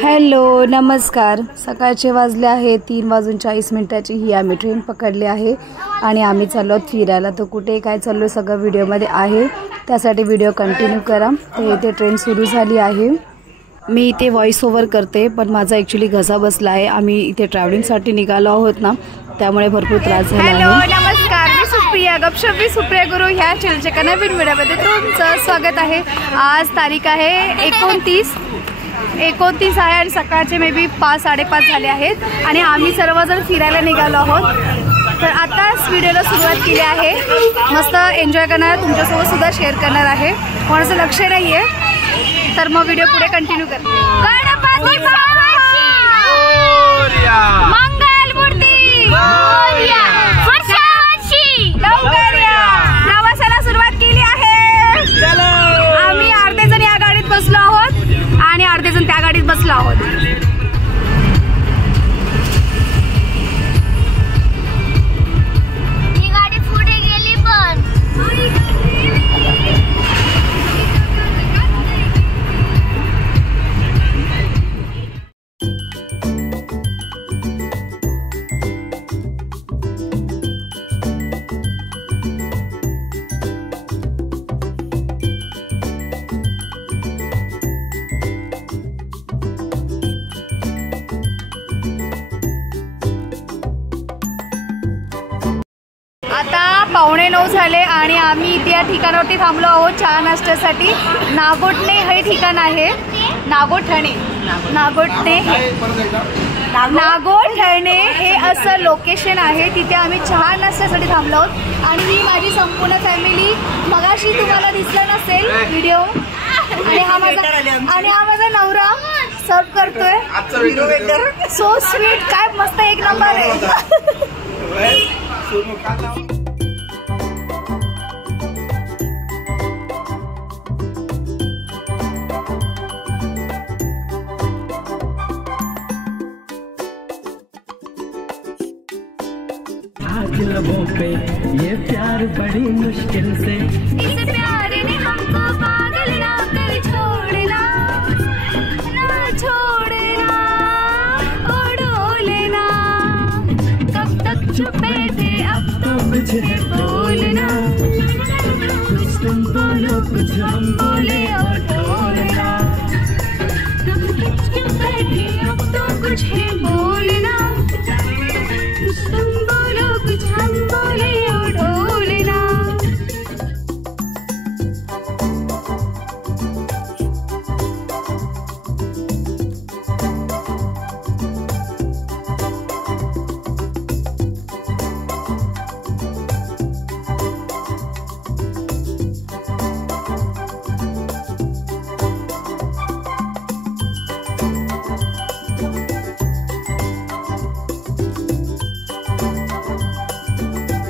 Hello नमस्कार, सकाळचे वाजले आहे 3:40 ही आम्ही ट्रेन पकडली आहे आणि आम्ही चाललो फिरायला। तर कुठे काय चाललो सगळं व्हिडिओमध्ये आहे, त्यासाठी व्हिडिओ कंटिन्यू करा। तर इथे ट्रेन सुरू झाली आहे। मी इथे व्हॉइस ओव्हर करते पण माझा ॲक्च्युअली घसा बसला आहे। आम्ही इथे ट्रॅव्हलिंगसाठी निघालो आहोत ना, त्यामुळे भरपूर त्रास झाला आहे। हॅलो नमस्कार, मी सुप्रिया गपशप मी सुप्रिया गुरु ह्या चॅनलच्या नवीन व्हिडिओमध्ये तुमचं स्वागत आहे। आज तारीख आहे 29 आहे आणि सकाळचे मे बी 5-5:30 झाले आहेत आणि आम्ही सर्वजण फिरायला निघालो आहोत। तर आताच व्हिडिओला सुरुवात केली आहे, मस्त एन्जॉय करणार, तुमच्यासोबत सुद्धा शेअर करणार आहे। कोणाचं लक्ष नाही आहे तर मग व्हिडिओ पुढे कंटिन्यू करते। गणपती मंगलमूर्ती प्रवासाला सुरुवात केली आहे। आम्ही अर्धे जण या गाडीत बसलो आहोत आणि अर्धे जण त्या गाडीत बसलो आहोत। ही गाडी पुढे गेली पण आता 8:45 झाले आणि आम्ही इथे या ठिकाणावरती थांबलो आहोत चहा नाश्त्यासाठी। नागोठणे हे ठिकाण आहे, नागोठणे हे असं लोकेशन आहे। तिथे आम्ही चहा नाश्त्यासाठी थांबलो आहोत आणि ही माझी संपूर्ण फॅमिली, मगाशी तुम्हाला दिसलं नसेल व्हिडिओ, आणि हा माझा नवरा सर्व करतोय। सो स्वीट, काय मस्त एक नंबर आहे। लबों पे ये प्यार बड़ी मुश्किल से, इस प्यार ने हमको पागल ना कर छोड़ना, ना छोड़ना उड़ो लेना, कब तक छुपे थे अब तो मुझे बोलना, कुछ तुम बोलो कुछ हम बोले और बोलना, कब तक छुपे थे अब तो कुछ ही बोलना, कुछ तुम बोलो कुछ हम बोले और बोलना।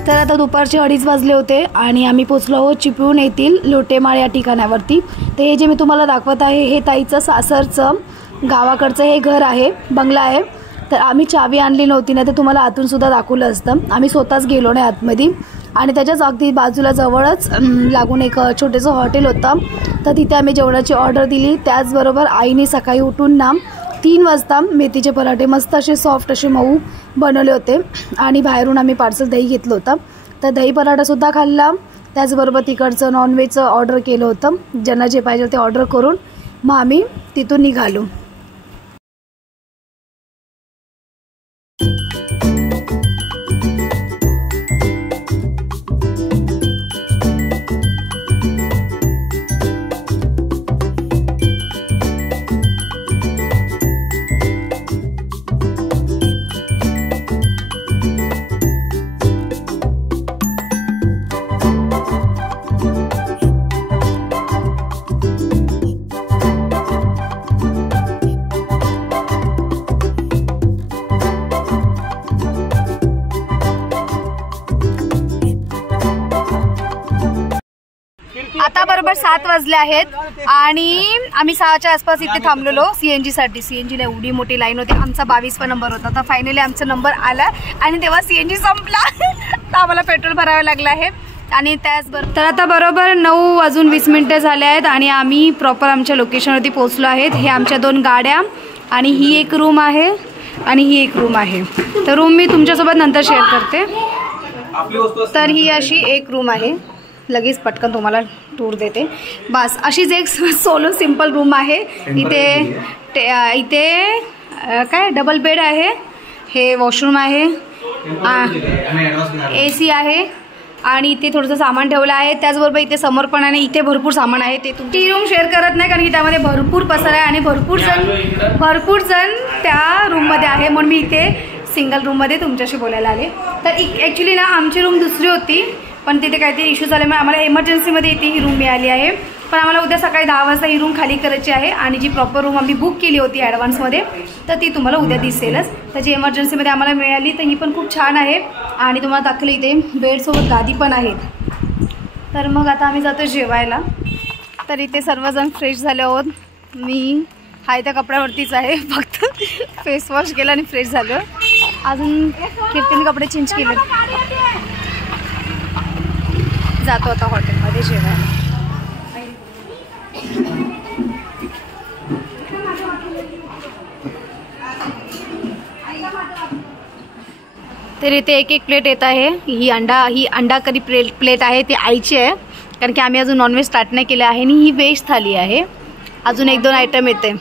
तर आता दुपारचे 2:30 वाजले होते आणि आम्ही पोचलो आहोत चिपळूण येथील लोटेमाळ या ठिकाणावरती। तर हे जे मी तुम्हाला दाखवत आहे हे ताईचं सासरचं गावाकडचं हे घर आहे, बंगला आहे। तर आम्ही चावी आणली नव्हती ना, तर तुम्हाला आतून सुद्धा दाखवलं असतं। आम्ही स्वतःच गेलो नाही आतमध्ये आणि त्याच्याच अगदी बाजूला जवळच लागून एक छोटेसं हॉटेल होतं। तर तिथे आम्ही जेवणाची ऑर्डर दिली। त्याचबरोबर आईने सकाळी उठून ना 3 वाजता मेथीचे पराठे मस्त असे सॉफ्ट असे मऊ बनवले होते आणि बाहेरून आम्ही पार्सल दही घेतलं होतं। तर दही पराठासुद्धा खाल्ला, त्याचबरोबर तिकडचं नॉनव्हेजचं ऑर्डर केलं होतं। ज्यांना जे पाहिजे ते ऑर्डर करून मग आम्ही तिथून निघालो। आता बरोबर 7 वाजले आहेत आणि आम्ही 6च्या आसपास इथे थांबलेलो सीएनजी साठी। सीएनजीला एवढी मोठी लाईन होती, आमचा 22वा नंबर होता। तर फायनली आमचा नंबर आला आणि तेव्हा सीएनजी संपला तर आम्हाला पेट्रोल भरावं लागलं आहे। आणि त्याचबरोबर तर आता बरोबर 9:20 झाले आहेत आणि आम्ही प्रॉपर आमच्या लोकेशनवरती पोहोचलो आहेत. हे आमच्या 2 गाड्या आणि ही एक रूम आहे आणि ही एक रूम आहे. तर रूम मी तुमच्यासोबत नंतर शेअर करते. तर ही अशी एक रूम आहे. लगेच पटकन तुम्हाला टूर देते. बस अशीच एक सोलो सिंपल रूम आहे. इथे काय डबल बेड आहे. हे वॉशरूम आहे. AC आहे आणि इथे थोडंसं सामान ठेवलं आहे. त्याचबरोबर इथे समोर पण आणि इथे भरपूर सामान आहे. ते ती रूम शेअर करत नाही कारण की त्यामध्ये भरपूर पसार आहे आणि भरपूर जण त्या रूममध्ये आहे. म्हणून मी इथे सिंगल रूममध्ये तुमच्याशी बोलायला आले. तर ॲक्च्युली ना आमची रूम दुसरी होती पण तिथे काहीतरी इश्यू झाल्यामुळे आम्हाला एमर्जन्सीमध्ये इथे ही रूम मिळाली आहे. पण आम्हाला उद्या सकाळी 10 वाजता ही रूम खाली करायची आहे आणि जी प्रॉपर रूम आम्ही बुक केली होती ॲडव्हान्समध्ये तर ती तुम्हाला उद्या दिसेलच. तर जी एमर्जन्सीमध्ये आम्हाला मिळाली तर ही पण खूप छान आहे आणि तुम्हाला दाखवलं इथे बेडसोबत गादी पण आहेत. तर मग आता आम्ही जातो जेवायला. तर इथे सर्वजण फ्रेश झाले आहोत. मी हाय त्या कपड्यावरतीच आहे, फक्त फेस वॉश केला आणि फ्रेश झालं. अजून कीर्तीने कपडे चेंज केले. जातो आता हॉटेलमध्ये जेवायला. तर इथे एक प्लेट येत आहे. ही अंडा करी प्लेट आहे ती आईची आहे कारण की आम्ही अजून नॉनव्हेज स्टार्ट नाही केले आहे आणि ही व्हेज थाली आहे. अजून 1-2 आयटम येते.